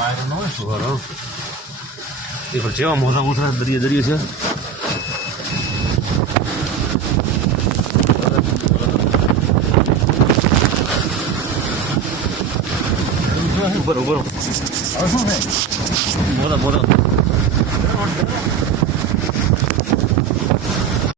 wire ન હોય sugar એ પણ જેવા મોટા મોટા દરિયા દરિયા છે બરોબર મોટા મોટા